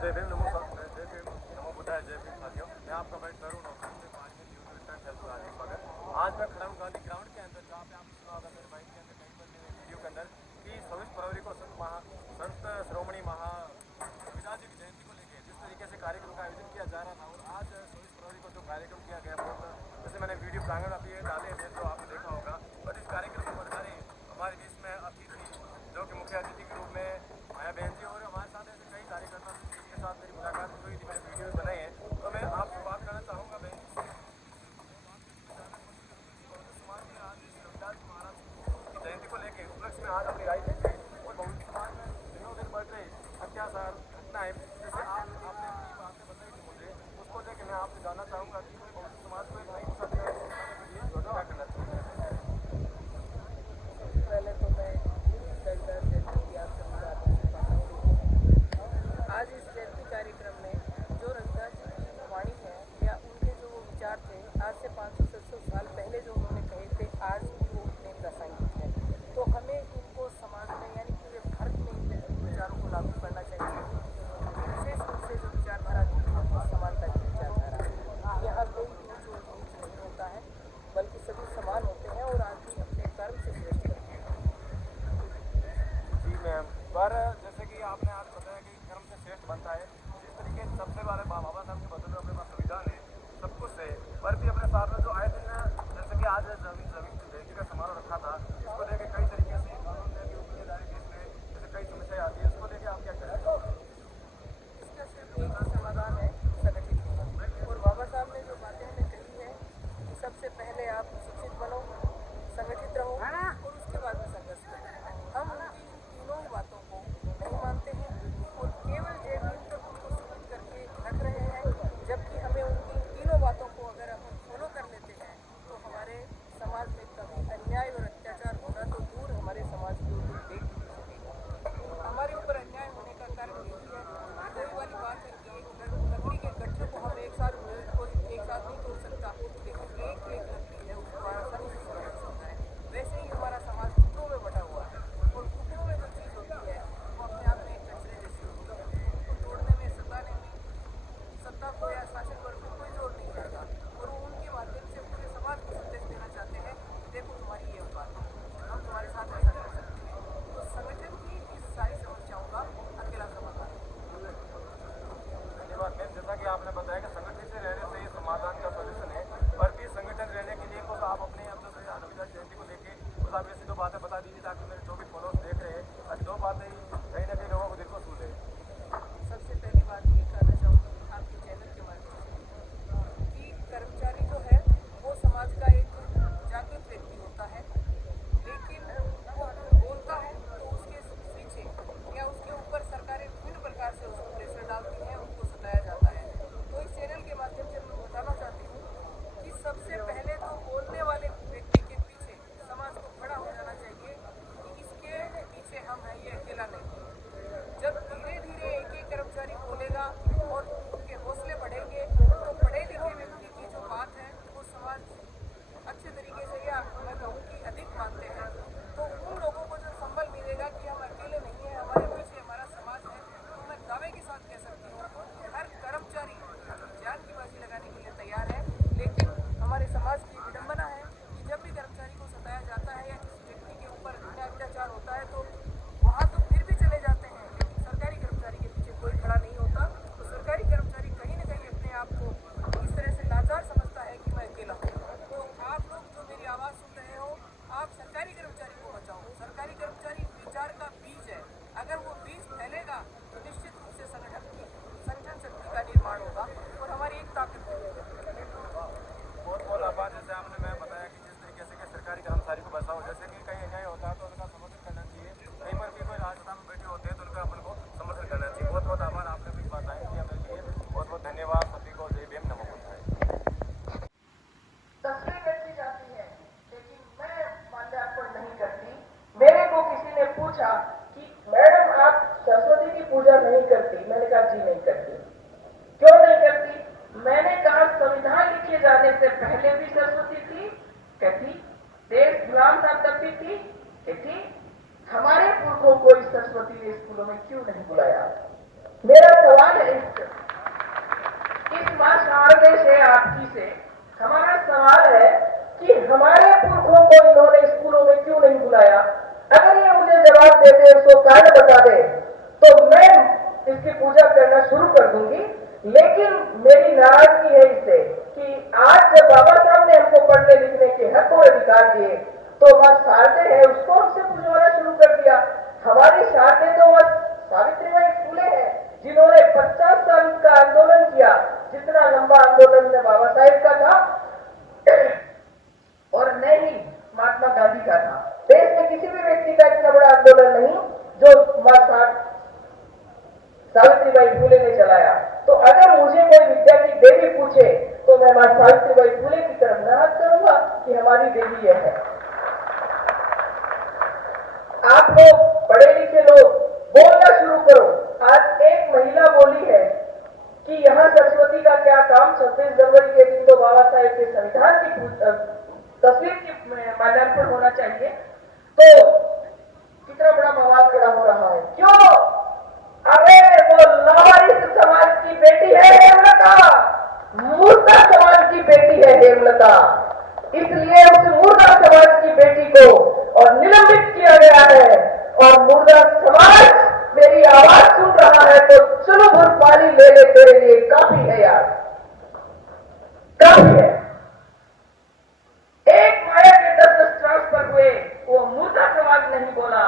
जय भीम नमो जय भीम नमो बुद्धाय जय भीम साथियों, मैं आपका भाई तरुण और स्वागत। आज मैं खड़ा हूँ गांधी ग्राउंड के अंदर, जहाँ पे आपने सुना होगा मेरे भाई के अंदर कहीं पर मेरे वीडियो के अंदर कि 26 फरवरी को संत श्रोमणी महा रविदास जी की जयंती को लेकर जिस तरीके से कार्यक्रम का आयोजन किया जा रहा था, और आज 26 फरवरी को जो कार्यक्रम किया गया, बहुत जैसे मैंने वीडियो प्रांगण अभी डाले थे तो आपने देखा होगा। और इस कार्यक्रम में पधारे हमारे बीच में अतिथि, जो कि मुख्य अतिथि के रूप में माया बहन जी, और हमारे साथ ऐसे कई कार्यकर्ता जिनके साथ मेरी मुलाकात हुई थी, मैंने वीडियो बनाई है। तो मैं आपसे बात करना चाहूँगा बहन जी से, समाज में आज इस रविदास जी महाराज की जयंती को लेकर उपलक्ष्य में आज अपनी राय दी थी, और बहुत समाज में दिनों दिन बढ़ रहे अत्याचार घटनाएं, जैसे आपने अपनी बातें बताई थी मुझे, उसको लेकर मैं आपसे जानना चाहूँगा कि बहुत समाज को एक नई दिशा देने के लिए क्या करना चाहिए। पहले तो मैं रविदास जयंती की आप सभी का आज इस जयंती कार्यक्रम में जो रविदास जी की वाणी है या उनके जो विचार थे, आज से 500-700 साल पहले जो उन्होंने कहे थे, आज भी वो उतने प्रासंगिक है। तो हमें इनको समाज में यानी पूरे भारत में इन विचारों को लागू करना चाहिए। विशेष रूप से जो विचारधारा थी वो समानता की विचारधारा, यहाँ कोई ऊंच और नीच नहीं होता है, बल्कि सभी समान होते हैं और आदमी अपने कर्म से श्रेष्ठ होते हैं। जी मैम, पर जैसे कि आपने आज बताया कि कर्म से श्रेष्ठ बनता है, जिस तरीके से सबसे पहले बाबा साहब के बदले अपने पास संविधान है, सब कुछ है, पर भी अपने साथ में जो आए दिन जैसे कि आज जमीन जयंती का समारोह रखा था, इसको लेकर कई तरीके से कानून के ऊपर देश में जैसे कई समस्याएं आती है, उसको लेकर आप क्या करेंगे? इसका सिर्फ एक ही समाधान है, संगठित होना। और बाबा साहब ने जो बातें हमें कही है कि सबसे पहले आप शिक्षित बनो, संगठित रहो और उसके बाद में संघर्ष करो। हम उनकी इन तीनों ही बातों को नहीं मानते हैं और केवल जय भीम तक उनको सीमित करके रख रहे हैं, जबकि हमें उनकी इन तीनों बातों को अगर हम फॉलो कर लेते हैं तो हमारे समाज में कभी अन्याय और अत्याचार होना तो दूर, हमारे समाज की ओर कोई देख भी नहीं सकेगा। हमारे ऊपर अन्याय होने का कारण यही है, कोई वाली बात है कि एक लकड़ी के गट्ठे को हम एक साथ कोई एक साथ नहीं तोड़ सकता, लेकिन एक लकड़ी है उसको आसानी से तोड़ सकता है। वैसे ही हमारा समाज टुकड़ों में बटा हुआ है, और टुकड़ों में जो चीज़ होती है वो अपने आप में एक कचरे जैसी होती है। उसको तोड़ने में, सताने में सत्ता को या शासन वर्ग को कोई जोर नहीं रहता, और वो उनके माध्यम से पूरे समाज को संदेश देना चाहते हैं कि देखो तुम्हारी ये औकात है, हम तुम्हारे साथ ऐसा कर सकते हैं। तो संगठन ही इस सारी समस्याओं का अकेला समाधान है। धन्यवाद मैम, जैसा कि आपने बताया कि संगठित रहने से ही समाधान का सोल्यूशन है, पर भी संगठन रहने के लिए कुछ आप अपने अंदर से रविदास जयंती को लेके कुछ आप ऐसी दो बातें बता दीजिए, ताकि मेरे जो भी फॉलोअर्स देख रहे हैं, ताकि दो बातें ही कहीं ना कहीं लोगों को दिल को छू ले। सबसे पहली बात ये कहना चाहूँगी आपके चैनल के माध्यम से कि कर्मचारी जो है वो समाज का एक जागृत व्यक्ति होता है, लेकिन वो बोलता है तो उसके पीछे या उसके ऊपर सरकारें विभिन्न प्रकार से उसको प्रेशर डालती हैं, उनको सताया जाता है। तो इस चैनल के माध्यम से मैं बताना चाहती हूँ कि सबसे पहले तो बोलने वाले व्यक्ति के पीछे समाज को खड़ा हो जाना चाहिए कि इसके पीछे हम हैं, ये अकेला नहीं। जब धीरे धीरे एक एक कर्मचारी बोलेगा और उनके हौसले बढ़ेंगे, तो पढ़े लिखे व्यक्ति की जो बात है वो समाज अच्छे तरीके से, या मैं कहूँ कि अधिक मानते हैं, तो उन लोगों को जो संबल मिलेगा कि हम अकेले नहीं हैं, हमारे पीछे हमारा समाज है, तो मैं दावे के साथ कह सकती हूँ कि हर कर्मचारी जान की बाजी लगाने के लिए तैयार है। लेकिन हमारे समाज की विडंबना है कि जब भी कर्मचारी को सताया जाता है या किसी व्यक्ति के ऊपर अत्याचार होता है, तो वहाँ तो फिर भी चले जाते हैं, लेकिन सरकारी कर्मचारी के पीछे कोई खड़ा नहीं होता। तो सरकारी कर्मचारी कहीं ना कहीं अपने आप को इस तरह से लाचार समझता है कि मैं अकेला हूँ। तो आप लोग जो मेरी आवाज़ सुन रहे हो, आप सरकारी कर्मचारी को बचाओ। सरकारी कर्मचारी विचार का बीज है, अगर वो बीज फैलेगा तो निश्चित रूप से संगठन शक्ति का निर्माण होगा और हमारी एक ताकत बनेगी। बहुत बहुत आभार। जैसे आपने मैं बताया कि जिस तरीके से कि सरकारी कर्मचारी को बचाओ, जैसे कि कहीं अन्याय होता है तो उनका समर्थन करना चाहिए, कहीं पर भी कोई राजस्थान में बैठे होते हैं तो उनका अपन को समर्थन करना चाहिए। बहुत बहुत आभार, आपने भी बताया किया मेरे लिए, बहुत बहुत धन्यवाद सभी को। जय भीम नमो बुद्धाय। तस्वीर देखी जाती है, लेकिन मैं माल्यार्पण नहीं करती। मेरे को किसी ने पूछा कि मैडम आप सरस्वती की पूजा नहीं करती? मैंने कहा जी नहीं करती। क्यों नहीं करती? मैंने कहा संविधान लिखे जाने से पहले भी सरस्वती थी, कहती देश गुलाम था तब भी थी, कहती हमारे पुरखों को इस सरस्वती ने स्कूलों में क्यों नहीं बुलाया? मेरा सवाल है हमारे पुरखों को इन्होंने स्कूलों में क्यों नहीं बुलाया। अगर ये मुझे जवाब देते, उसको कारण बता दे, तो मैं इसकी पूजा करना शुरू कर दूंगी। लेकिन मेरी नाराजगी है इससे कि आज जब बाबा साहब ने हमको पढ़ने लिखने के हक और अधिकार दिए, तो वह शारदे है उसको हमसे पूजवाना शुरू कर दिया। हमारी शारदे तो वह सावित्रीबाई फुले है, जिन्होंने 50 साल का आंदोलन किया, जितना लंबा आंदोलन में बाबा साहेब का था और न ही महात्मा गांधी का था। देश में किसी भी व्यक्ति का इतना बड़ा आंदोलन नहीं जो मां सावित्रीबाई फुले ने चलाया। तो अगर मुझे कोई विद्या की देवी पूछे तो मैं मां सावित्रीबाई फुले की तरफ नाराज करूंगा कि हमारी देवी यह है। आप लोग पढ़े लिखे लोग बोलना शुरू करो। आज एक महिला बोली है कि यहां सरस्वती का क्या काम, 26 जनवरी के दिन तो बाबा साहेब के संविधान की तस्वीर की माल्यार्पण होना चाहिए। तो कितना बड़ा बवाल खड़ा हो रहा है। क्यों? अरे वो लावारिस समाज की बेटी है हेमलता, मुर्दा समाज की बेटी है हेमलता, इसलिए उस मुर्दा समाज की बेटी को और निलंबित किया गया है। और मुर्दा समाज मेरी आवाज सुन रहा है तो चलो भरपाली ले ले, तेरे लिए काफी है यार, काफी है। एक माया के 10-10 ट्रांसफर हुए, वो मुर्दा समाज नहीं बोला।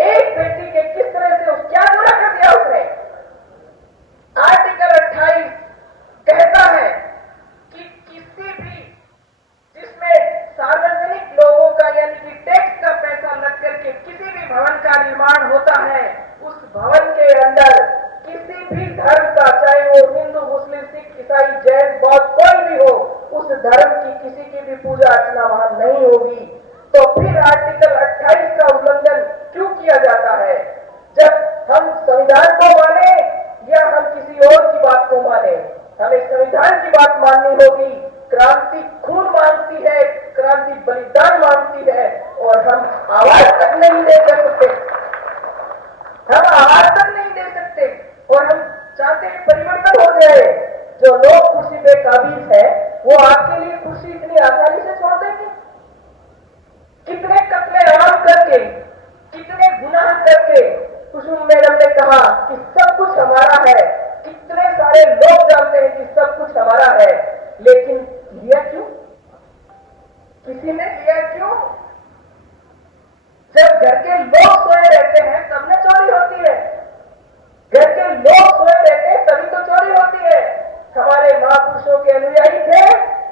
एक बेटी के किस तरह से क्या बुरा कर दिया उसने। आर्टिकल 28 कहता है कि किसी भी जिसमें सार्वजनिक लोगों का यानी कि टैक्स का पैसा लग करके किसी भी भवन का निर्माण होता है, उस भवन के अंदर किसी भी धर्म का, चाहे वो हिंदू, मुस्लिम, सिख, ईसाई, जैन, बौद्ध कोई भी हो, उस धर्म की किसी की भी पूजा अर्चना वहां नहीं होगी। तो फिर आर्टिकल 28 का उल्लंघन क्यों किया जाता है? जब हम संविधान को माने या हम किसी और की बात को माने, हमें संविधान की बात माननी होगी। क्रांति खून मांगती है, क्रांति बलिदान मांगती है, और हम आवाज तक नहीं दे सकते, हम आवाज तक नहीं दे सकते। और हम चाहते हैं परिवर्तन हो जाए। जो लोग कुर्सी पे काबिज है वो आपके लिए कुर्सी इतनी आसानी से छोड़ देंगे? कितने कत्ले आम करके, कितने गुनाह करके कुसुम मैडम ने कहा कि सब कुछ हमारा है। कितने सारे लोग जानते हैं कि सब कुछ हमारा है, लेकिन लिया क्यों? किसी ने लिया क्यों? जब घर के लोग सोए रहते हैं तब न चोरी होती है। घर के लोग सोए रहते हैं तभी तो चोरी होती है। हमारे महापुरुषों के अनुयायी थे,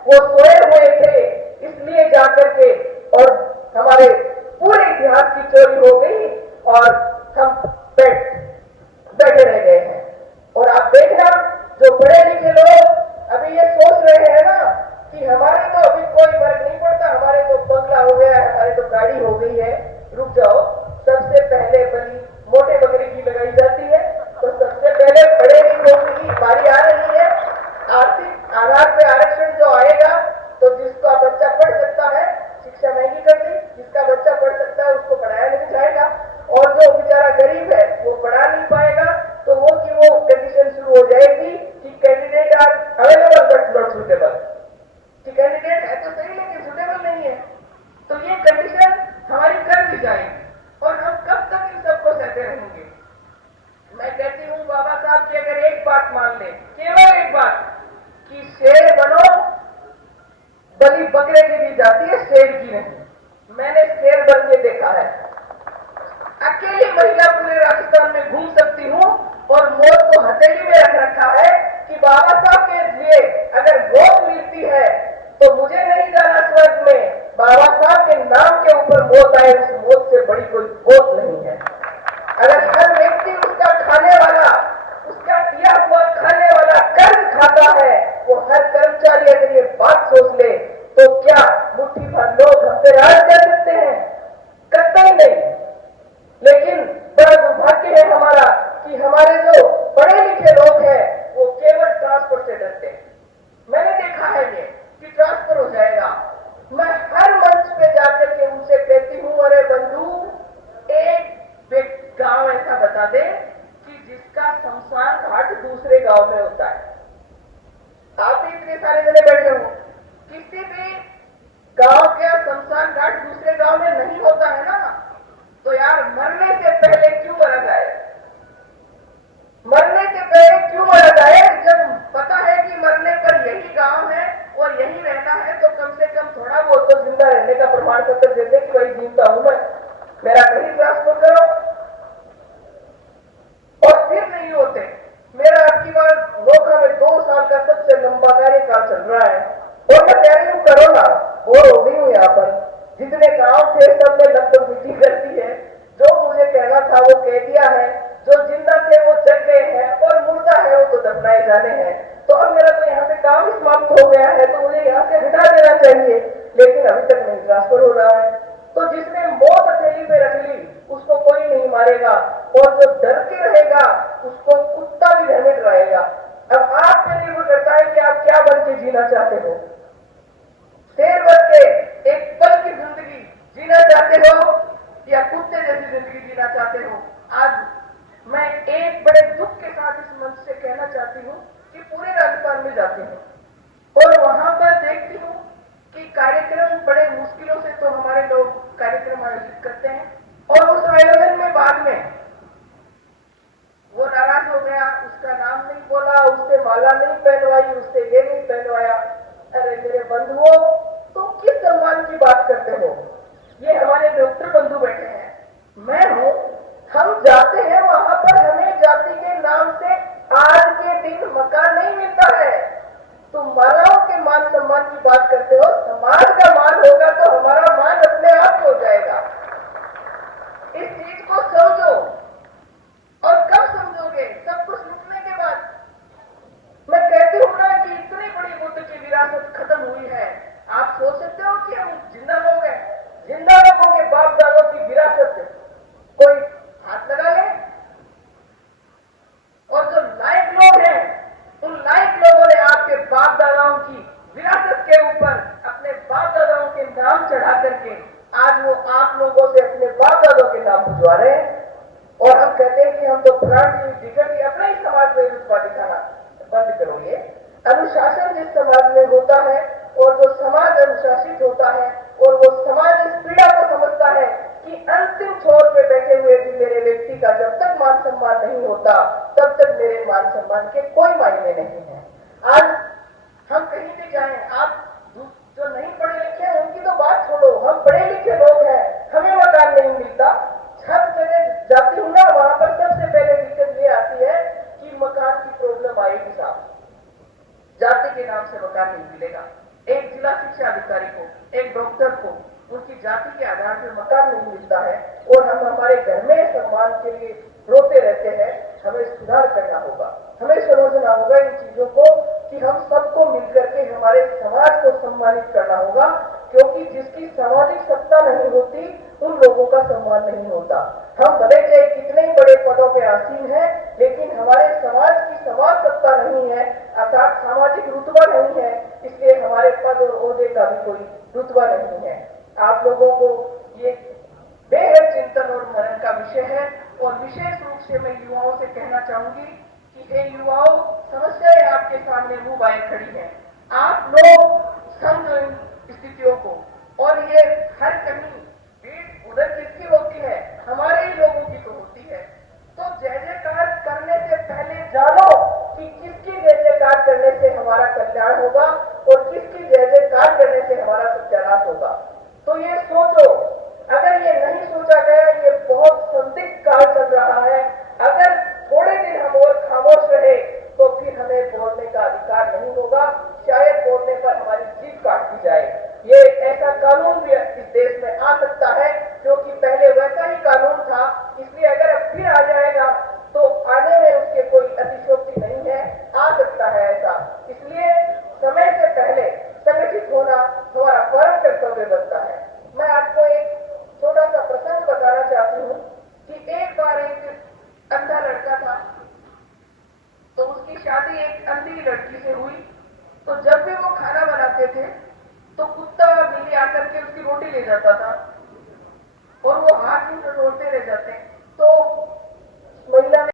वो सोए हुए थे, इसलिए जाकर के और हमारे पूरे इतिहास की चोरी हो गई और हम बैठे रह गए हैं। और आप देखना, जो पढ़े लिखे लोग अभी ये सोच रहे हैं ना कि हमारे तो अभी कोई फर्क नहीं पड़ता, हमारे तो बंगला हो गया है, हमारे तो गाड़ी हो गई है। रुक जाओ, सबसे पहले बलि मोटे बकरे की लगाई जाती है, तो सबसे पहले पढ़े लिखों की बारी आ रही है। आर्थिक आधार पे आरक्षण जो आएगा, तो जिसका बच्चा पढ़ सकता है, शिक्षा महंगी कर दी, जिसका बच्चा पढ़ सकता है उसको पढ़ाया नहीं जाएगा, और जो बेचारा गरीब है वो पढ़ा नहीं पाएगा। तो वो की वो कंडीशन शुरू हो जाएगी कि candidate are available but not suitable, कि कैंडिडेट है तो सही लेकिन सुटेबल नहीं है। तो ये कंडीशन हमारी कर दी जाएगी और हम कब तक इन सबको सहते रहेंगे? मैं कहती हूं बाबा साहब की अगर एक बात मान ले, केवल एक बात, कि शेर बनो, बलि बकरे की दी जाती है, शेर की नहीं। मैंने शेर बन के देखा है। अकेली महिला पूरे राजस्थान में घूम सकती हूं और मौत को हथेली में रख रखा है कि बाबा साहब के लिए अगर मौत मिलती है तो मुझे नहीं जाना स्वर्ग में, बाबा साहब के नाम के ऊपर मौत आए, उस मौत से बड़ी कोई मौत नहीं है। अगर हर व्यक्ति उसका खाने वाला, उसका किया हुआ खाने वाला कर्ज खाता है, वो हर कर्मचारी अगर ये बात सोच ले तो क्या मुट्ठी भर लोग हम पे राज कर सकते हैं? कतई नहीं। लेकिन बड़ा दुर्भाग्य है हमारा कि हमारे जो पढ़े लिखे लोग हैं वो केवल ट्रांसफर से डरते हैं। मैंने देखा है ये कि ट्रांसफर हो जाएगा। मैं हर मंच पे जाकर के उनसे कहती हूं, अरे बंधु, एक गांव ऐसा बता दे कि जिसका शमशान घाट दूसरे गांव में होता है। आप भी इतने सारे जने बैठे हो, किसी भी गांव के शमशान घाट दूसरे गांव में नहीं होता है ना, तो यार मरने से पहले क्यों मरा जाए? मरने से पहले क्यों मरा जाए? जब पता है कि मरने पर यही गांव है और यही रहना है, तो कम से कम थोड़ा बहुत तो जिंदा रहने का प्रमाण पत्र देते कि भाई जीता हूं मैं, मेरा कहीं ट्रांसफर करो। और फिर नहीं होते। मेरा अब की बार नोखा में 2 साल का सबसे लंबा कार्यकाल चल रहा है और मैं कह रही हूँ करो ना, बोर हो गई हूँ यहाँ पर। जितने गांव थे सब में लगभग मिट्टी करती है। जो मुझे कहना था वो कह दिया है, जो जिंदा थे वो जग गए हैं और मुर्दा है वो तो दफनाए जाने हैं। तो अब मेरा तो यहाँ से काम ही समाप्त हो गया है, तो मुझे यहाँ से हटा देना चाहिए, लेकिन अभी तक नहीं ट्रांसफर हो रहा है। तो जिसने मौत हथेली पे रख ली उसको कोई नहीं मारेगा, और जो डर के रहेगा उसको कुत्ता भी रहने रहेगा। अब आप पे निर्भर करता है कि आप क्या बन के जीना चाहते हो। शेर बन के एक पल की जिंदगी जीना चाहते हो या कुत्ते जैसी जिंदगी जीना चाहते हो? आज मैं एक बड़े दुख के साथ इस मंच से कहना चाहती हूँ कि पूरे राजस्थान में जाती हूँ और वहां पर देखती हूँ कि कार्यक्रम बड़े मुश्किलों से तो हमारे लोग कार्यक्रम आयोजित करते हैं, और उस आयोजन में बाद में वो नाराज हो गया, उसका नाम नहीं बोला, उससे माला नहीं पहनवाई, उससे ये नहीं पहनवाया। अरे मेरे बंधुओं, तुम किस सम्मान की बात करते हो? ये हमारे डॉक्टर बंधु बैठे हैं, मैं हूं, हम जाते हैं वहां पर, हमें जाति के नाम से आज के दिन मकान नहीं मिलता है। तुम मालाओं के मान सम्मान की बात करते हो, समाज का मान होगा तो हमारा मान अपने आप हो जाएगा। इस चीज को समझो। और कब समझोगे? सब कुछ लुटने के बाद। मैं कहती हूं ना कि इतनी बड़ी बुद्ध की विरासत खत्म हुई है, आप सोच सकते हो कि हम जिंदा लोग हैं? जिंदा लोगों के बाप दादों की विरासत कोई हाथ लगा ले? और जो लायक लोग हैं, उन लायक लोगों ने आपके बाप दादाओं की विरासत के ऊपर अपने बाप दादाओं के नाम चढ़ा करके आज वो आप लोगों से अपने बाप दादों के नाम बुझवा रहे हैं। और हम कहते हैं कि हम तो प्राण की दिक्कत ही अपने ही समाज में रुतबा दिखाना बंद करो। ये अनुशासन जिस समाज में होता है और जो समाज अनुशासित होता है और वो समाज इस पीड़ा को समझता है कि अंतिम छोर पे बैठे हुए भी मेरे व्यक्ति का जब तक मान सम्मान नहीं होता तब तक मेरे मान सम्मान के कोई मायने नहीं है। आज हम कहीं भी जाएं, आप जो नहीं पढ़े लिखे हैं उनकी तो बात छोड़ो, हम पढ़े लिखे लोग हैं, हमें मकान नहीं मिलता। छत जगह जाती हूँ ना, वहां पर सबसे पहले दिक्कत ये आती है कि मकान की प्रॉब्लम आएगी साहब, जाति के नाम से मकान नहीं मिलेगा। एक जिला शिक्षा अधिकारी को, एक डॉक्टर को उनकी जाति के आधार पर मकान नहीं मिलता है और हम हमारे घर में सम्मान के लिए रोते रहते हैं। हमें सुधार करना होगा, हमें समझना होगा इन चीजों को कि हम सबको मिलकर के हमारे समाज को सम्मानित करना होगा, क्योंकि जिसकी सामाजिक सत्ता नहीं होती उन लोगों का सम्मान नहीं होता। हम भले चाहे कितने ही बड़े पदों पे आसीन हैं, लेकिन हमारे समाज की समाज सत्ता नहीं है, अर्थात सामाजिक रुतबा नहीं है, इसलिए हमारे पद और ओहदे का भी कोई रुतबा नहीं है। आप लोगों को ये बेहद चिंतन और मनन का विषय है और विशेष रूप से मैं युवाओं से कहना चाहूंगी कि हे युवाओं, समस्याएं आपके सामने मुंह बाएं खड़ी हैं, आप लोग समझो इन स्थितियों को। और ये हर कहीं भीड़ उधर किसकी होती है? हमारे ही लोगों की तो होती है। तो जय जयकार करने से पहले जानो कि किसकी जय जयकार करने से हमारा कल्याण होगा और किसकी जय जयकार करने से हमारा सत्यानाश होगा। तो ये सोचो। अगर ये नहीं सोचा गया, ये बहुत संदिग्ध काल चल रहा है, अगर थोड़े दिन हम और खामोश रहे तो फिर हमें बोलने का अधिकार नहीं होगा, शायद बोलने पर हमारी जीभ काट दी जाए। ये ऐसा कानून भी इस देश में आ सकता है, क्योंकि पहले वैसा ही कानून था, इसलिए अगर अब फिर आ जाएगा तो आने में उसके कोई अतिशयोक्ति नहीं है, आ सकता है ऐसा। इसलिए समय से पहले संगठित होना हमारा परम कर्तव्य बनता है। मैं आपको एक छोटा सा प्रसंग बताना चाहती हूँ कि एक बार एक अंधा लड़का था, तो उसकी शादी एक अंधी लड़की से हुई। तो जब भी वो खाना बनाते थे तो कुत्ता बिल्ली आकर के उसकी रोटी ले जाता था और वो हाथ में टटोलते रह जाते। तो